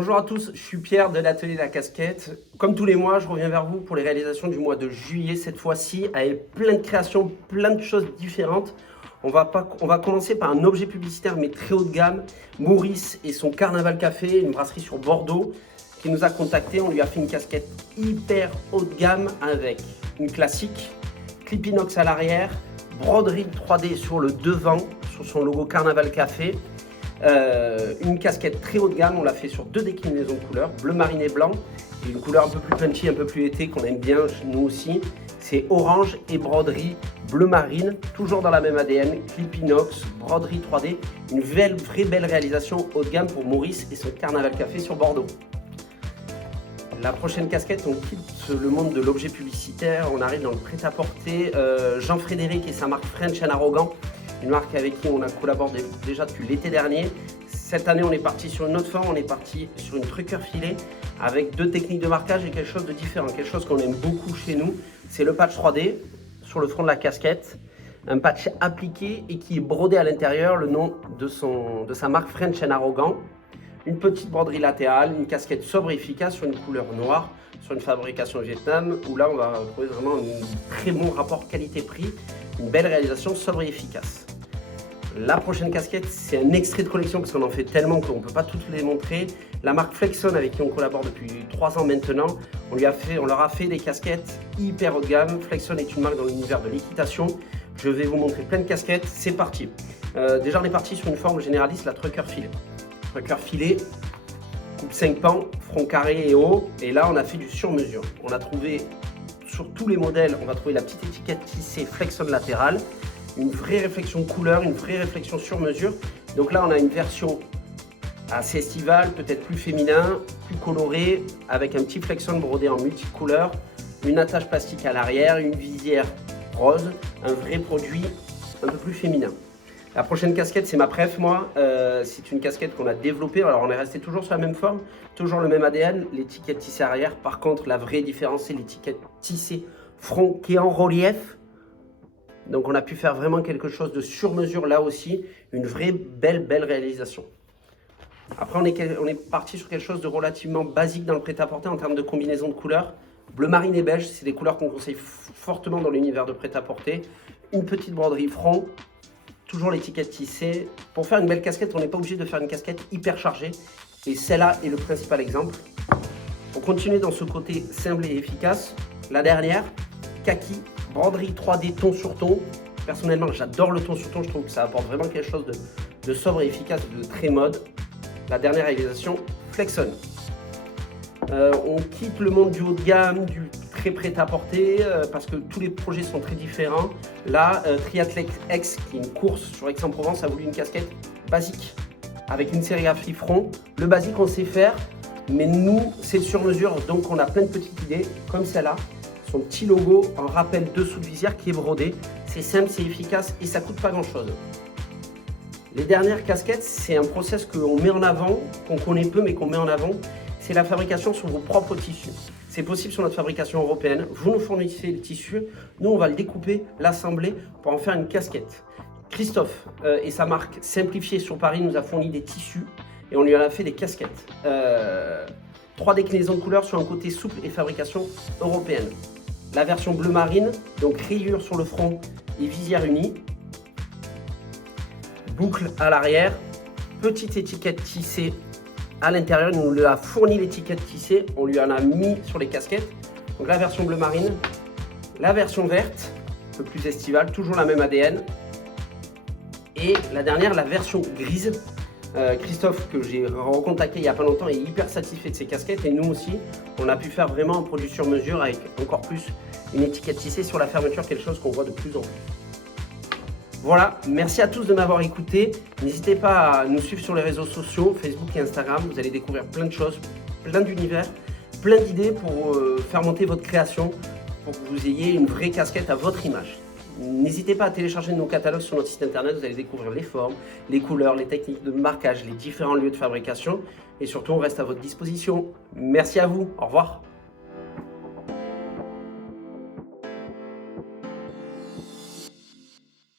Bonjour à tous, je suis Pierre de l'atelier La Casquette. Comme tous les mois, je reviens vers vous pour les réalisations du mois de juillet, cette fois-ci, avec plein de créations, plein de choses différentes. On va commencer par un objet publicitaire mais très haut de gamme, Maurice et son Carnaval Café, une brasserie sur Bordeaux, qui nous a contacté. On lui a fait une casquette hyper haut de gamme avec une classique, clip inox à l'arrière, broderie 3D sur le devant, sur son logo Carnaval Café. Une casquette très haut de gamme, on l'a fait sur 2 déclinaisons de couleurs, bleu marine et blanc, et une couleur un peu plus punchy, un peu plus été, qu'on aime bien nous aussi. C'est orange et broderie bleu marine, toujours dans la même ADN, clip inox, broderie 3D, une vraie belle réalisation haut de gamme pour Maurice et son Carnaval Café sur Bordeaux. La prochaine casquette, on quitte le monde de l'objet publicitaire, on arrive dans le prêt-à-porter. Jean-Frédéric et sa marque French and Arrogant, une marque avec qui on a collaboré déjà depuis l'été dernier. Cette année, on est parti sur une autre forme, on est parti sur une trucker filet avec 2 techniques de marquage et quelque chose de différent, quelque chose qu'on aime beaucoup chez nous. C'est le patch 3D sur le front de la casquette, un patch appliqué et qui est brodé à l'intérieur, le nom de sa marque French and Arrogant. Une petite broderie latérale, une casquette sobre et efficace sur une couleur noire, sur une fabrication au Vietnam, où là on va retrouver vraiment un très bon rapport qualité-prix, une belle réalisation sobre et efficace. La prochaine casquette, c'est un extrait de collection parce qu'on en fait tellement qu'on ne peut pas toutes les montrer. La marque Flexon, avec qui on collabore depuis 3 ans maintenant, on leur a fait des casquettes hyper haut de gamme. Flexon est une marque dans l'univers de l'équitation. Je vais vous montrer plein de casquettes, c'est parti. Déjà on est parti sur une forme généraliste, la trucker filet. Trucker filet, coupe 5 pans, front carré et haut. Et là on a fait du sur-mesure. On a trouvé, sur tous les modèles, on va trouver la petite étiquette tissée Flexon latérale. Une vraie réflexion couleur, une vraie réflexion sur mesure. Donc là, on a une version assez estivale, peut-être plus féminin, plus coloré, avec un petit flexon brodé en multicouleur, une attache plastique à l'arrière, une visière rose, un vrai produit un peu plus féminin. La prochaine casquette, c'est ma préf, moi. C'est une casquette qu'on a développée. Alors, on est resté toujours sur la même forme, toujours le même ADN, l'étiquette tissée arrière. Par contre, la vraie différence, c'est l'étiquette tissée front qui est en relief. Donc on a pu faire vraiment quelque chose de sur mesure là aussi, une vraie belle réalisation. Après on est parti sur quelque chose de relativement basique dans le prêt-à-porter en termes de combinaison de couleurs. Bleu marine et beige, c'est des couleurs qu'on conseille fortement dans l'univers de prêt-à-porter. Une petite broderie front, toujours l'étiquette tissée. Pour faire une belle casquette, on n'est pas obligé de faire une casquette hyper chargée. Et celle-là est le principal exemple. Pour continuer dans ce côté simple et efficace, la dernière, kaki, broderie 3D ton sur ton. Personnellement, j'adore le ton sur ton. Je trouve que ça apporte vraiment quelque chose de sobre et efficace, de très mode. La dernière réalisation, Flexon. On quitte le monde du haut de gamme, du très prêt-à-porter, parce que tous les projets sont très différents. Là, Triathlete X, qui est une course sur Aix-en-Provence, a voulu une casquette basique, avec une sérigraphie front. Le basique, on sait faire, mais nous, c'est sur mesure. Donc, on a plein de petites idées, comme celle-là. Son petit logo en rappel dessous de visière qui est brodé. C'est simple, c'est efficace et ça coûte pas grand chose. Les dernières casquettes, c'est un process qu'on met en avant, qu'on connaît peu mais qu'on met en avant. C'est la fabrication sur vos propres tissus. C'est possible sur notre fabrication européenne. Vous nous fournissez le tissu, nous on va le découper, l'assembler pour en faire une casquette. Christophe et sa marque Simplifié sur Paris nous a fourni des tissus et on lui en a fait des casquettes. 3 déclinaisons de couleurs sur un côté souple et fabrication européenne. La version bleu marine, donc rayure sur le front et visière unie. Boucle à l'arrière, petite étiquette tissée à l'intérieur. Il nous lui a fourni l'étiquette tissée, on lui en a mis sur les casquettes. Donc la version bleu marine, la version verte, un peu plus estivale, toujours la même ADN. Et la dernière, la version grise. Christophe, que j'ai recontacté il n'y a pas longtemps, est hyper satisfait de ses casquettes et nous aussi, on a pu faire vraiment un produit sur mesure avec encore plus une étiquette tissée sur la fermeture, quelque chose qu'on voit de plus en plus. Voilà, merci à tous de m'avoir écouté. N'hésitez pas à nous suivre sur les réseaux sociaux, Facebook et Instagram. Vous allez découvrir plein de choses, plein d'univers, plein d'idées pour faire monter votre création, pour que vous ayez une vraie casquette à votre image. N'hésitez pas à télécharger nos catalogues sur notre site internet, vous allez découvrir les formes, les couleurs, les techniques de marquage, les différents lieux de fabrication et surtout on reste à votre disposition. Merci à vous, au revoir.